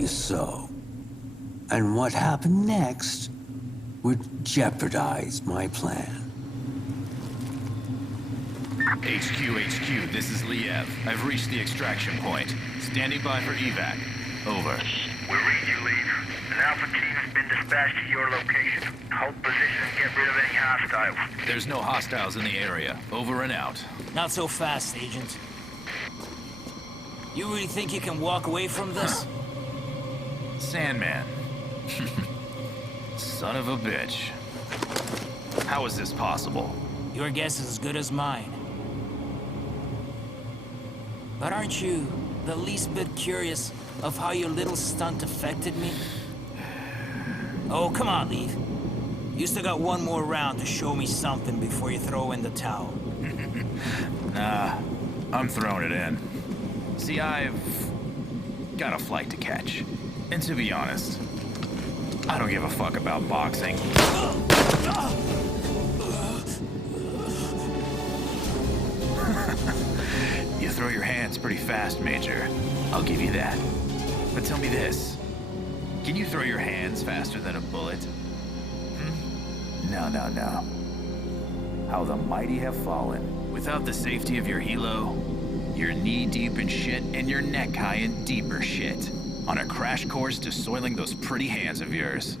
you so. And what happened next would jeopardize my plan. HQ, this is Liev. I've reached the extraction point. Standing by for evac. Over. We read you, Liev. An Alpha team has been dispatched to your location. Hold position and get rid of any hostiles. There's no hostiles in the area. Over and out. Not so fast, Agent. You really think you can walk away from this? Sandman. Son of a bitch. How is this possible? Your guess is as good as mine. But aren't you the least bit curious of how your little stunt affected me? Oh, come on, Liev. You still got one more round to show me something before you throw in the towel. Nah, I'm throwing it in. See, I've got a flight to catch. And to be honest, I don't give a fuck about boxing. You throw your hands pretty fast, Major. I'll give you that. But tell me this. Can you throw your hands faster than a bullet? No. How the mighty have fallen. Without the safety of your helo, you're knee-deep in shit and you're neck-high in deeper shit. On a crash course to soiling those pretty hands of yours.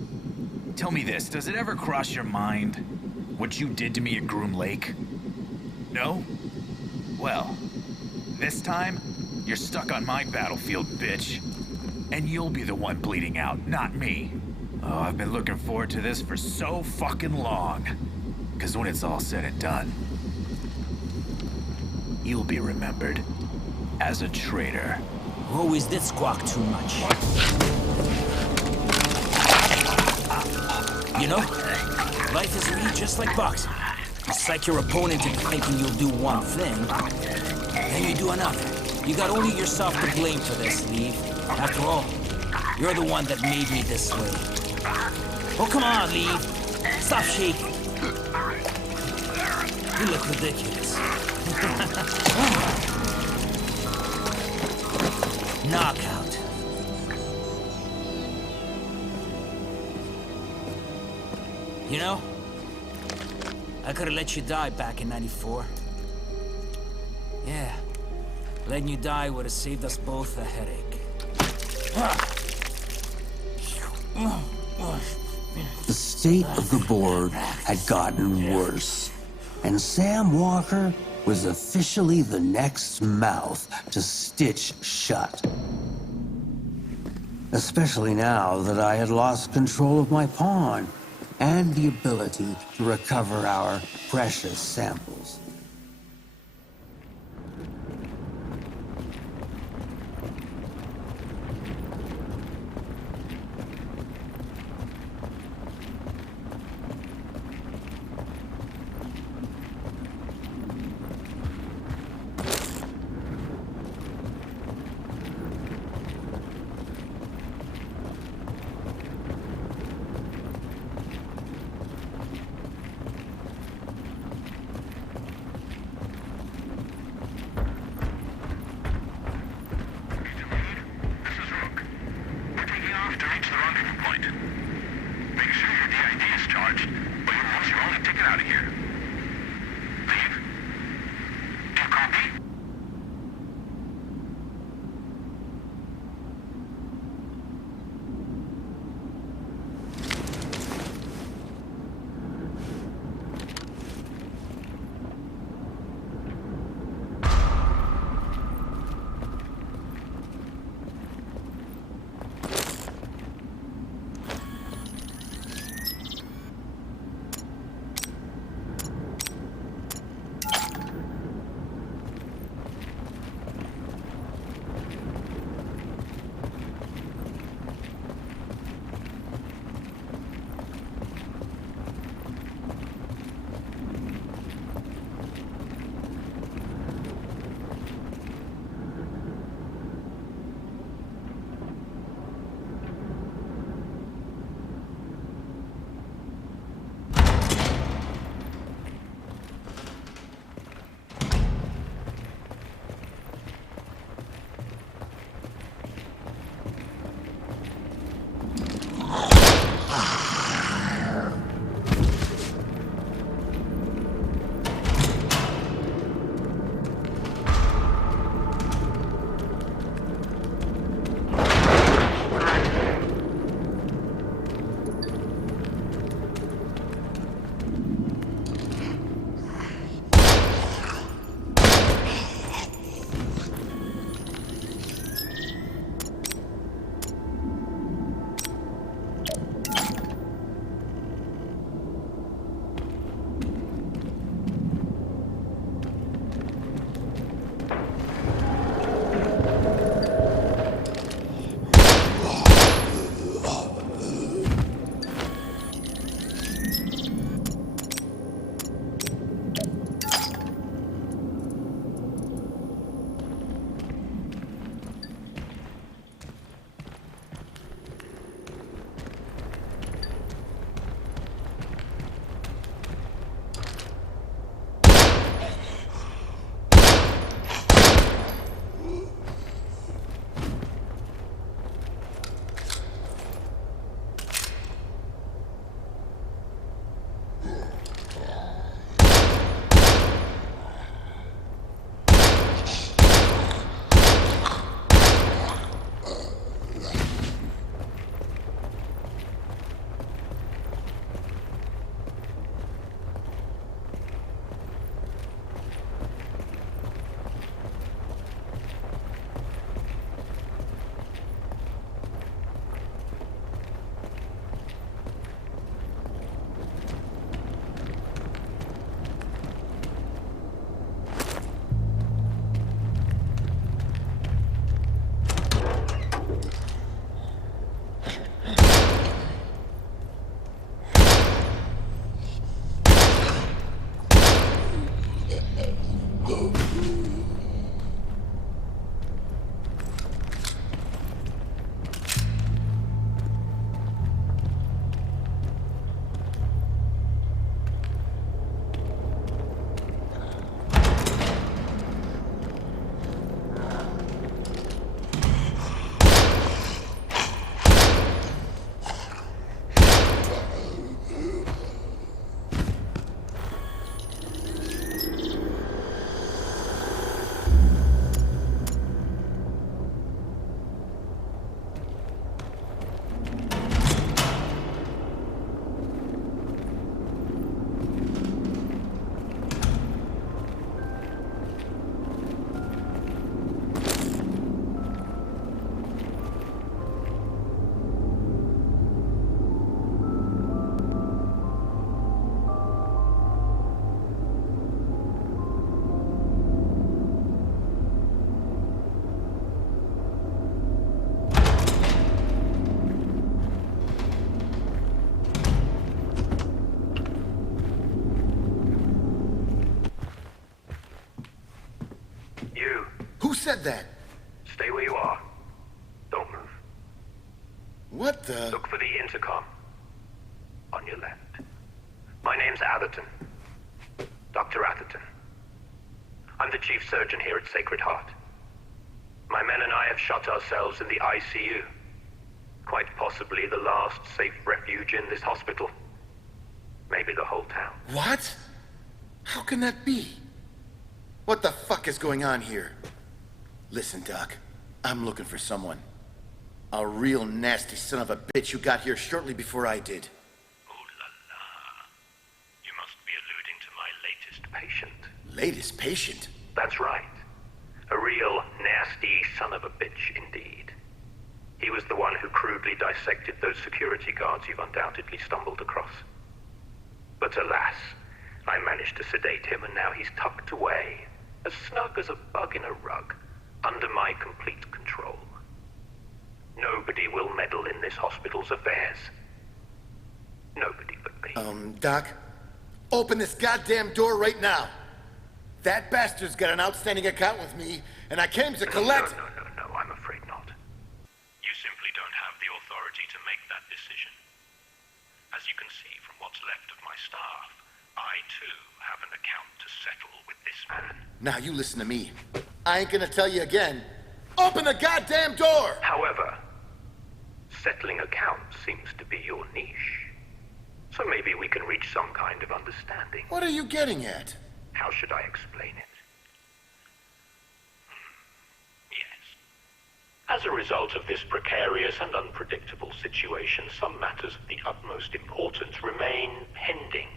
Tell me this, does it ever cross your mind what you did to me at Groom Lake? No? Well, this time, you're stuck on my battlefield, bitch. And you'll be the one bleeding out, not me. Oh, I've been looking forward to this for so fucking long. 'Cause when it's all said and done, you'll be remembered as a traitor. Always did squawk too much. You know, life is really just like boxing. You psych your opponent into thinking you'll do one thing, then you do another. You got only yourself to blame for this, Liev. After all, you're the one that made me this way. Oh, come on, Liev. Stop shaking. You look ridiculous. Knockout. You know, I could have let you die back in '94. Yeah, letting you die would have saved us both a headache. The state of the board had gotten worse, and Sam Walker was officially the next mouth to stitch shut. Especially now that I had lost control of my pawn and the ability to recover our precious samples. said that? Stay where you are. Don't move. What the? Look for the intercom. On your left. My name's Atherton. Dr. Atherton. I'm the chief surgeon here at Sacred Heart. My men and I have shut ourselves in the ICU. Quite possibly the last safe refuge in this hospital. Maybe the whole town. What? How can that be? What the fuck is going on here? Listen, Doc. I'm looking for someone. A real nasty son of a bitch who got here shortly before I did. Oh la la. You must be alluding to my latest patient. Latest patient? That's right. A real nasty son of a bitch indeed. He was the one who crudely dissected those security guards you've undoubtedly stumbled across. But alas, I managed to sedate him and now he's tucked away, as snug as a bug in a rug, under my complete control. Nobody will meddle in this hospital's affairs. Nobody but me. Doc, open this goddamn door right now. That bastard's got an outstanding account with me, and I came to collect... No, I'm afraid not. You simply don't have the authority to make that decision. As you can see from what's left of my staff, I too have an account to settle with this man. Now you listen to me. I ain't gonna tell you again. Open the goddamn door! However, settling accounts seems to be your niche. So maybe we can reach some kind of understanding. What are you getting at? How should I explain it? Yes. As a result of this precarious and unpredictable situation, some matters of the utmost importance remain pending.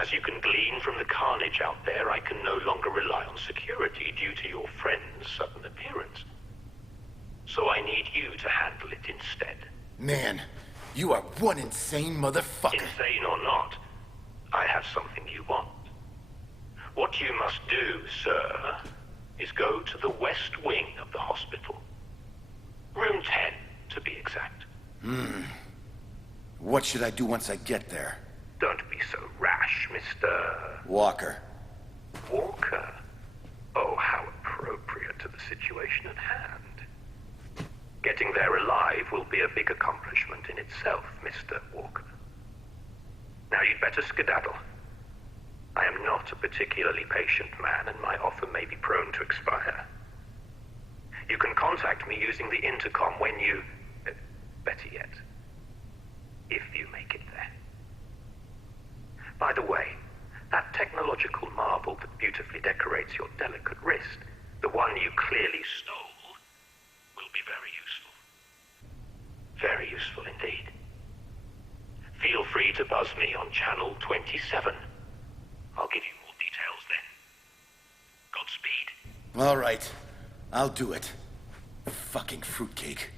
As you can glean from the carnage out there, I can no longer rely on security due to your friend's sudden appearance. So I need you to handle it instead. Man, you are one insane motherfucker. Insane or not, I have something you want. What you must do, sir, is go to the west wing of the hospital. Room 10, to be exact. What should I do once I get there? Don't be so rash, Mr. Walker. Walker. Oh, how appropriate to the situation at hand. Getting there alive will be a big accomplishment in itself, Mr. Walker. Now you'd better skedaddle. I am not a particularly patient man, and my offer may be prone to expire. You can contact me using the intercom when you... better yet, if you make it there. By the way, that technological marvel that beautifully decorates your delicate wrist, the one you clearly stole, will be very useful. Very useful indeed. Feel free to buzz me on channel 27. I'll give you more details then. Godspeed. All right, I'll do it. Fucking fruitcake.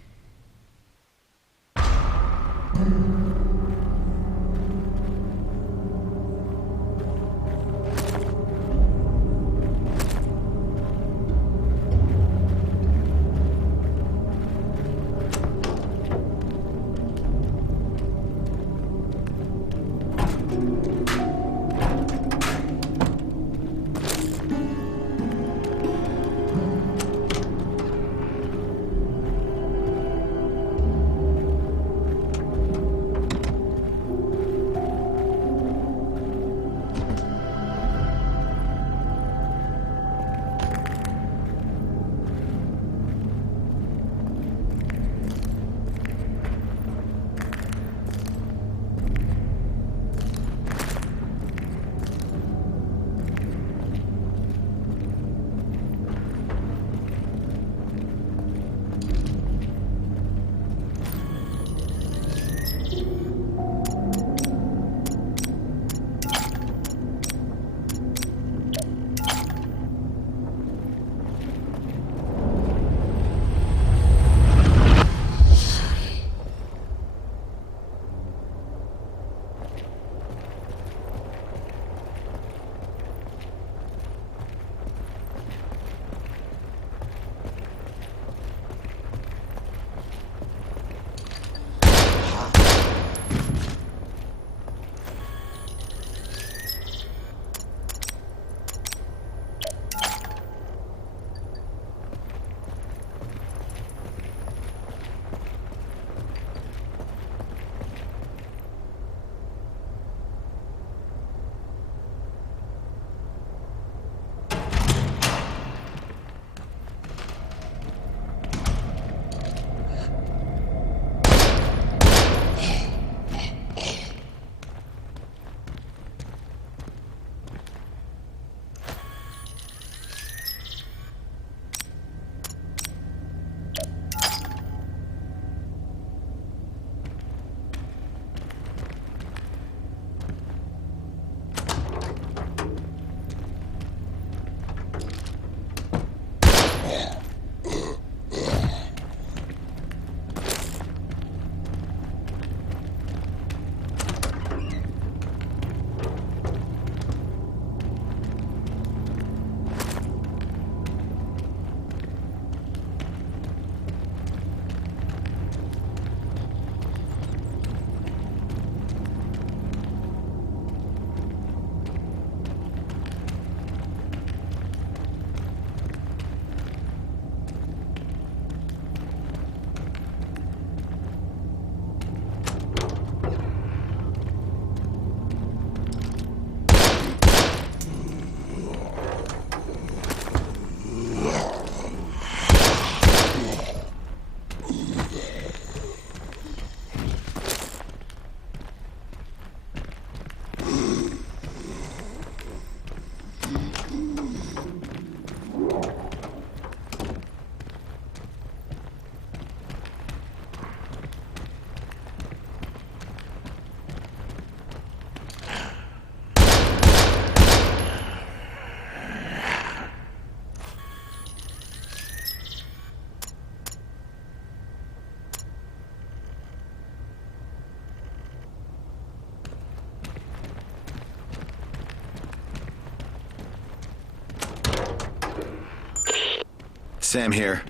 Sam here.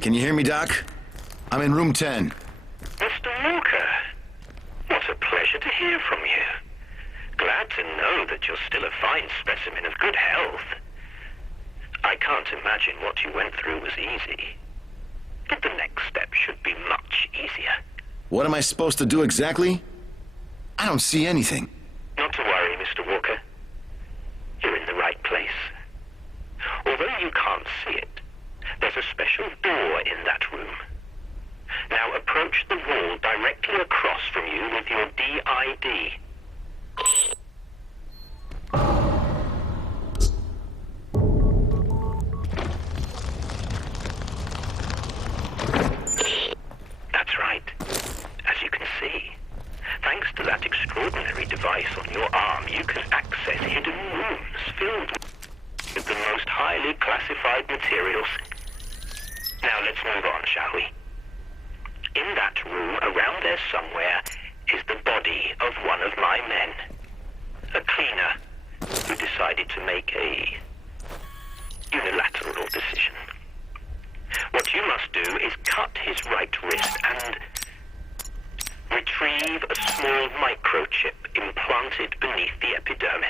Can you hear me, Doc? I'm in room 10. Mr. Walker, what a pleasure to hear from you. Glad to know that you're still a fine specimen of good health. I can't imagine what you went through was easy. But the next step should be much easier. What am I supposed to do exactly? I don't see anything. Not to worry, Mr. Walker. You're in the right place. Although you can't see it, there's a special door in that room. Now approach the wall directly across from you with your DID. That's right. As you can see, thanks to that extraordinary device on your arm, you can access hidden rooms filled with the most highly classified materials. Now let's move on, shall we? In that room, around there somewhere, is the body of one of my men. A cleaner who decided to make a unilateral decision. What you must do is cut his right wrist and retrieve a small microchip implanted beneath the epidermis.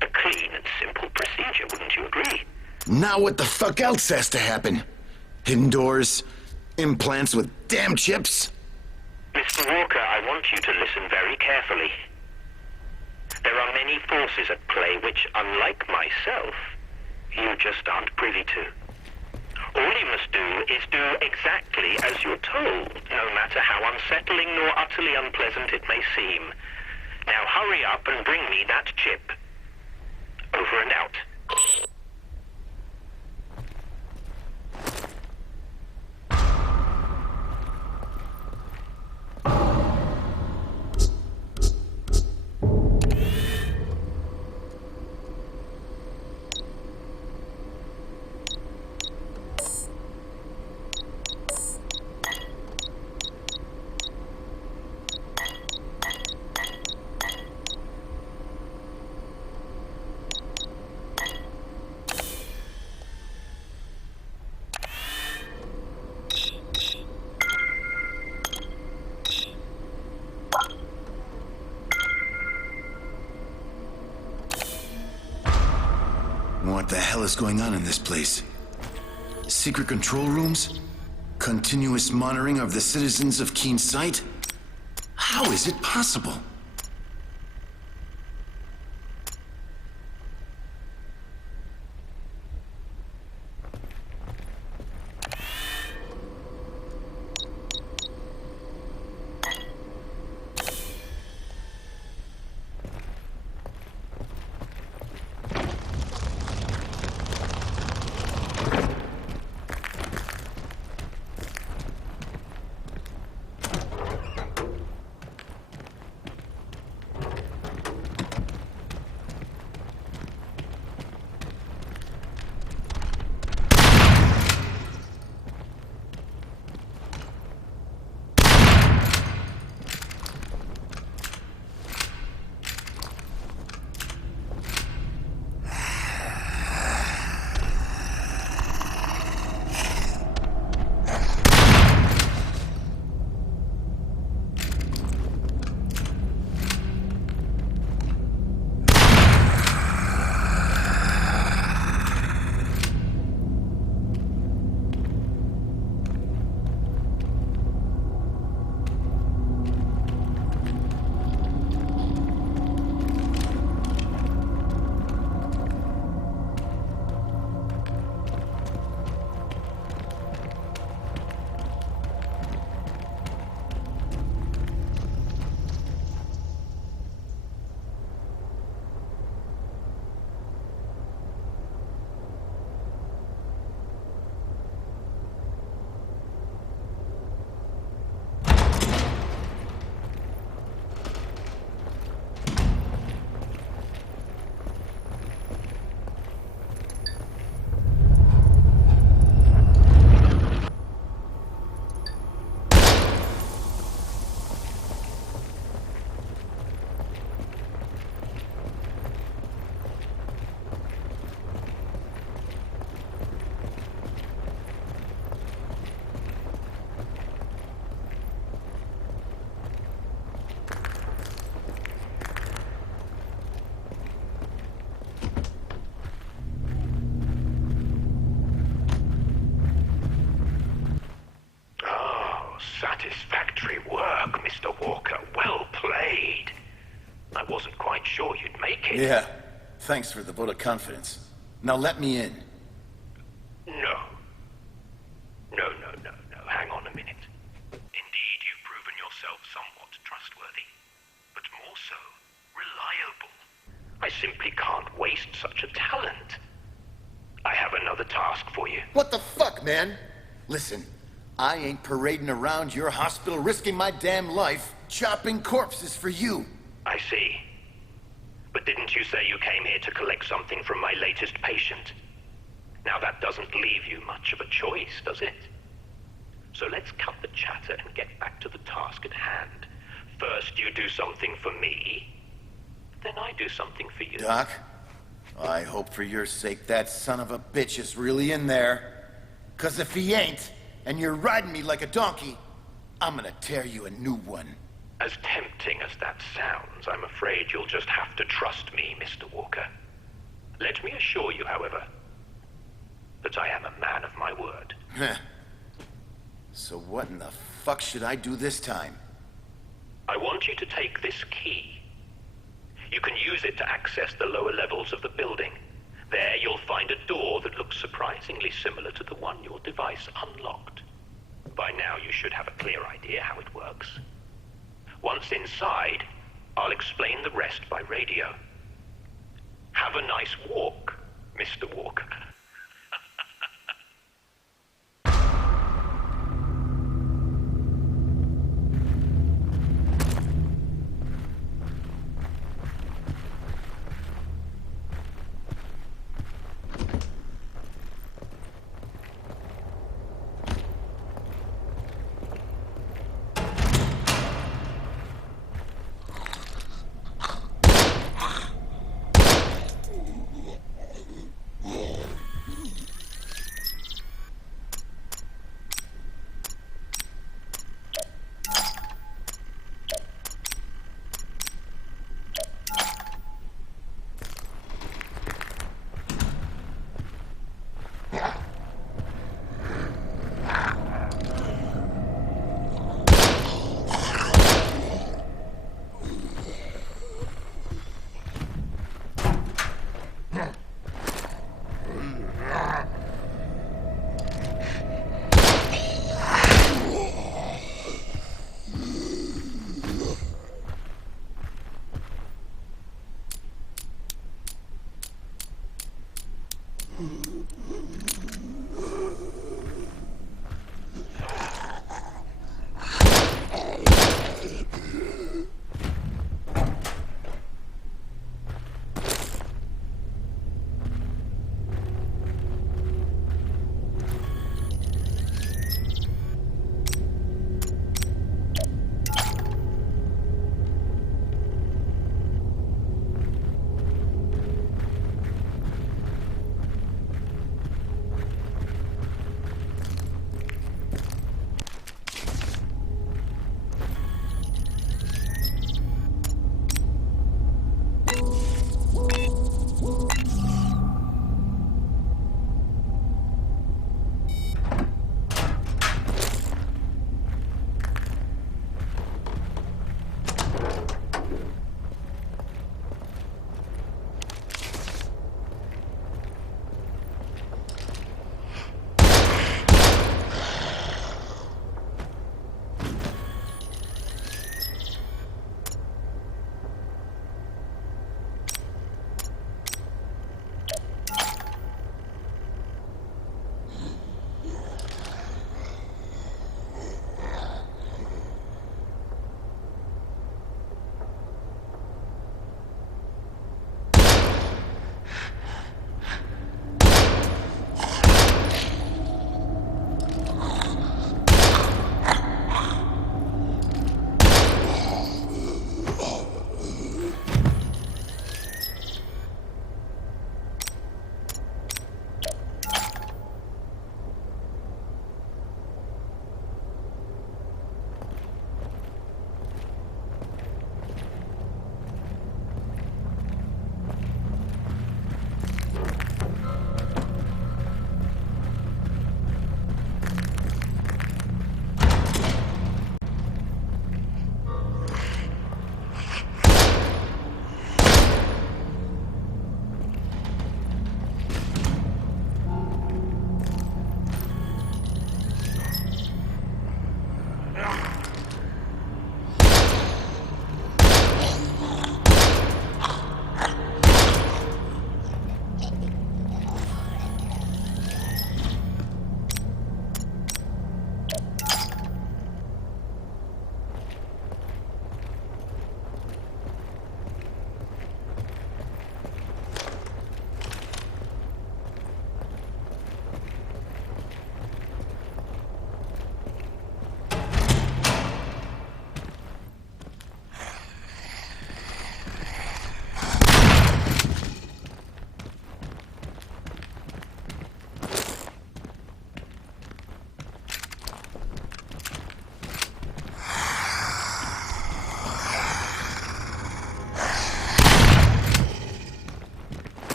A clean and simple procedure, wouldn't you agree? Now what the fuck else has to happen? Hidden doors? Implants with damn chips? Mr. Walker, I want you to listen very carefully. There are many forces at play which, unlike myself, you just aren't privy to. All you must do is do exactly as you're told, no matter how unsettling nor utterly unpleasant it may seem. Now hurry up and bring me that chip. Over and out. What the hell is going on in this place? Secret control rooms? Continuous monitoring of the citizens of Keen Sight? How is it possible? Satisfactory work, Mr. Walker. Well played. I wasn't quite sure you'd make it. Yeah. Thanks for the vote of confidence. Now let me in. No. No. Hang on a minute. Indeed, you've proven yourself somewhat trustworthy, but more so, reliable. I simply can't waste such a talent. I have another task for you. What the fuck, man? Listen, I ain't parading around your hospital risking my damn life, chopping corpses for you. I see. But didn't you say you came here to collect something from my latest patient? Now that doesn't leave you much of a choice, does it? So let's cut the chatter and get back to the task at hand. First you do something for me, then I do something for you. Doc, I hope for your sake that son of a bitch is really in there. 'Cause if he ain't, and you're riding me like a donkey, I'm gonna tear you a new one. As tempting as that sounds, I'm afraid you'll just have to trust me, Mr. Walker. Let me assure you, however, that I am a man of my word. So what in the fuck should I do this time? I want you to take this key. You can use it to access the lower levels of the building. There you'll find a door that looks surprisingly similar to the one your device unlocked. By now you should have a clear idea how it works. Once inside, I'll explain the rest by radio. Have a nice walk, Mr. Walker.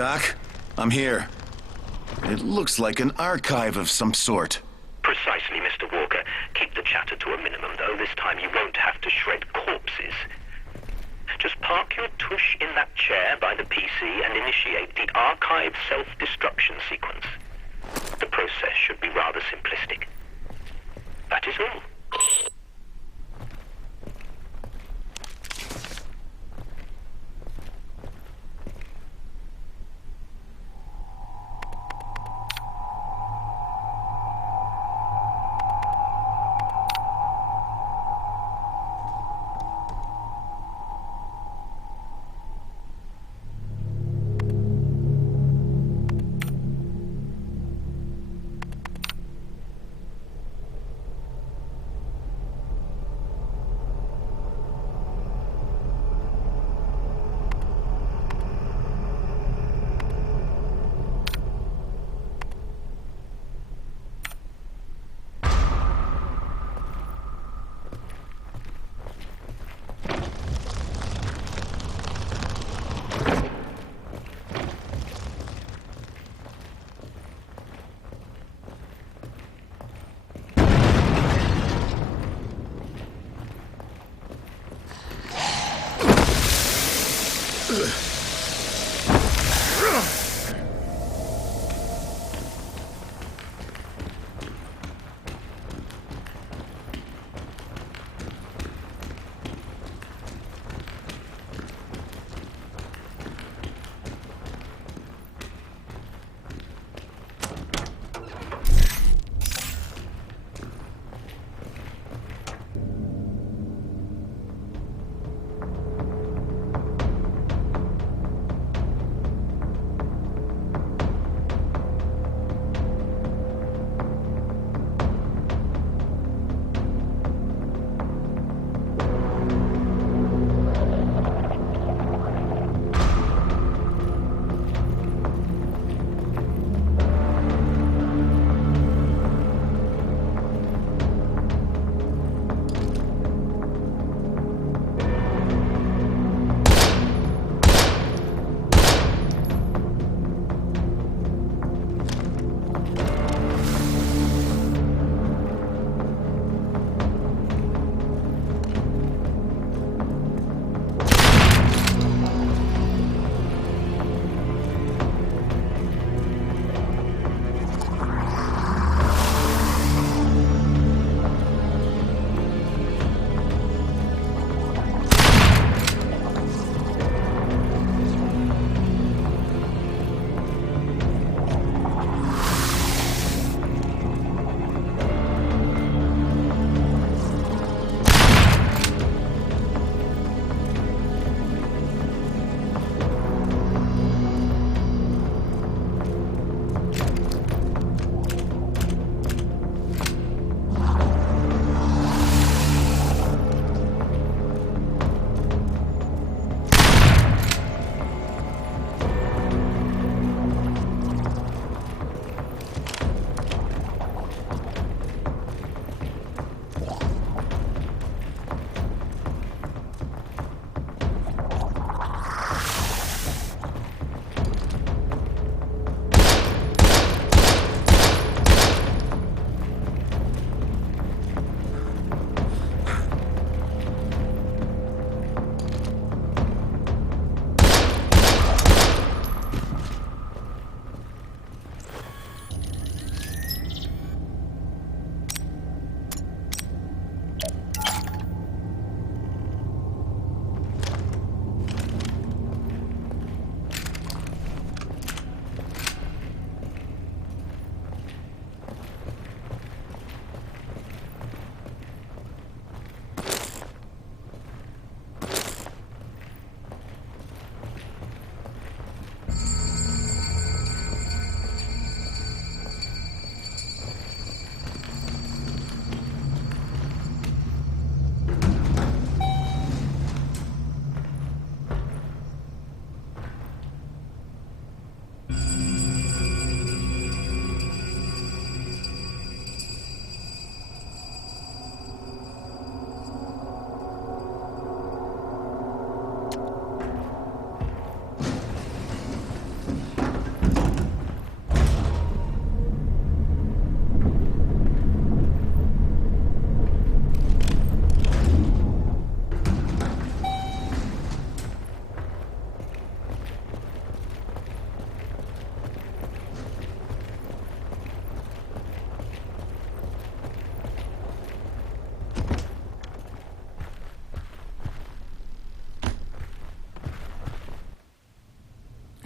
Doc. I'm here. It looks like an archive of some sort. Precisely, Mr. Walker. Keep the chatter to a minimum, though. This time you won't have to shred corpses. Just park your tush in that chair by the PC and initiate the archive self-destruction sequence. The process should be rather simplistic. That is all.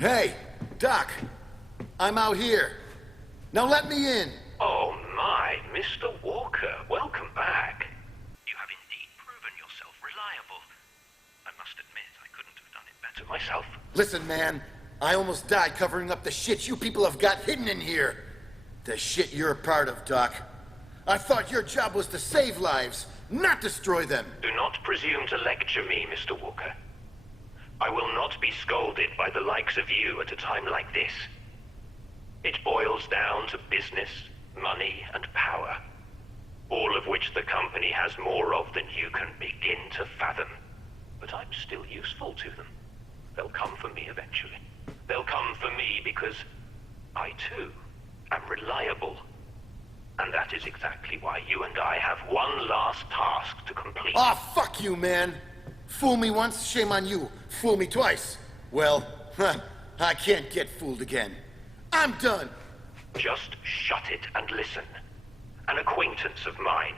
Hey, Doc. I'm out here. Now let me in. Oh my, Mr. Walker, welcome back. You have indeed proven yourself reliable. I must admit, I couldn't have done it better myself. Listen, man. I almost died covering up the shit you people have got hidden in here. The shit you're a part of, Doc. I thought your job was to save lives, not destroy them. Do not presume to lecture me, Mr. Walker. I will not be scolded by the likes of you at a time like this. It boils down to business, money, and power, all of which the company has more of than you can begin to fathom. But I'm still useful to them. They'll come for me eventually. They'll come for me because I, too, am reliable. And that is exactly why you and I have one last task to complete. Aw, fuck you, man. Fool me once, shame on you. Fool me twice. Well, I can't get fooled again. I'm done. Just shut it and listen. An acquaintance of mine,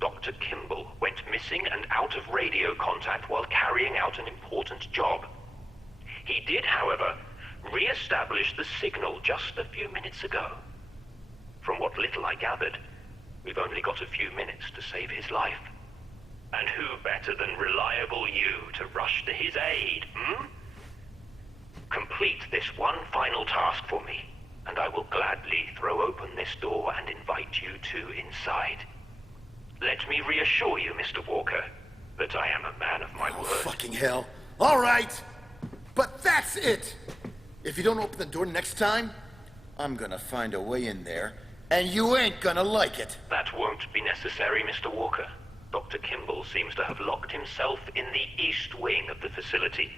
Dr. Kimball, went missing and out of radio contact while carrying out an important job. He did, however, re-establish the signal just a few minutes ago. From what little I gathered, we've only got a few minutes to save his life. And who better than reliable you to rush to his aid, hmm? Complete this one final task for me, and I will gladly throw open this door and invite you two inside. Let me reassure you, Mr. Walker, that I am a man of my word. Fucking hell. All right. But that's it. If you don't open the door next time, I'm gonna find a way in there, and you ain't gonna like it. That won't be necessary, Mr. Walker. Dr. Kimball seems to have locked himself in the east wing of the facility,